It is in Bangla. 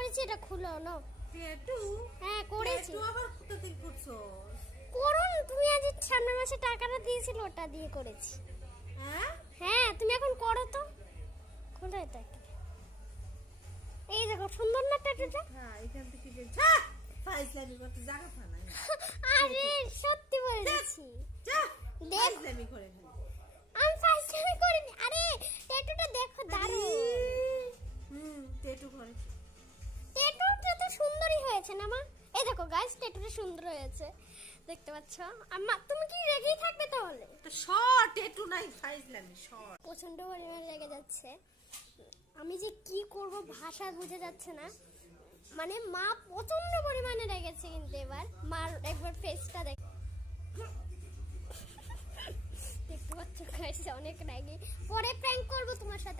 করেছি, এটা খুলো না। ট্যাটু? হ্যাঁ করেছি। ট্যাটু আবার কোথা থেকে করছো? করুন, তুমি আজ সামনের মাসে টাকাটা দিয়েছিল, ওটা দিয়ে করেছি। হ্যাঁ? হ্যাঁ তুমি এখন করো তো। কোথায় থাকে? এই দেখো সুন্দর না ট্যাটুটা? হ্যাঁ, এখান থেকে যে যা ফাইজলামি করতে জায়গা পানা না। আরে সত্যি বলেছি। যা দেখ, ফাইজলামি করে ফেলি। আমি ফাইজলামি করিনি। আরে ট্যাটুটা দেখো দারুণ। ট্যাটু করে। ট্যাটুটা তো সুন্দরই হয়েছে না মা? এই দেখো গাইস, ট্যাটুটা সুন্দর হয়েছে, দেখতে পাচ্ছ? আম্মা তুমি কি রেগেই থাকবে তাহলে? তো শর্ট ট্যাটু নাই, ফাইজলামি শর্ট। প্রচন্ড পরিমাণে রেগে যাচ্ছে। আমি যে কি করব ভাষা বুঝে যাচ্ছে না। মানে মা প্রচন্ড পরিমাণে রেগেছে, কিন্তু এবার মার একবার ফেসটা দেখতে পাচ্ছ গাইস, অনেক রেগে। পরে প্র্যাঙ্ক করবো তোমার সাথে।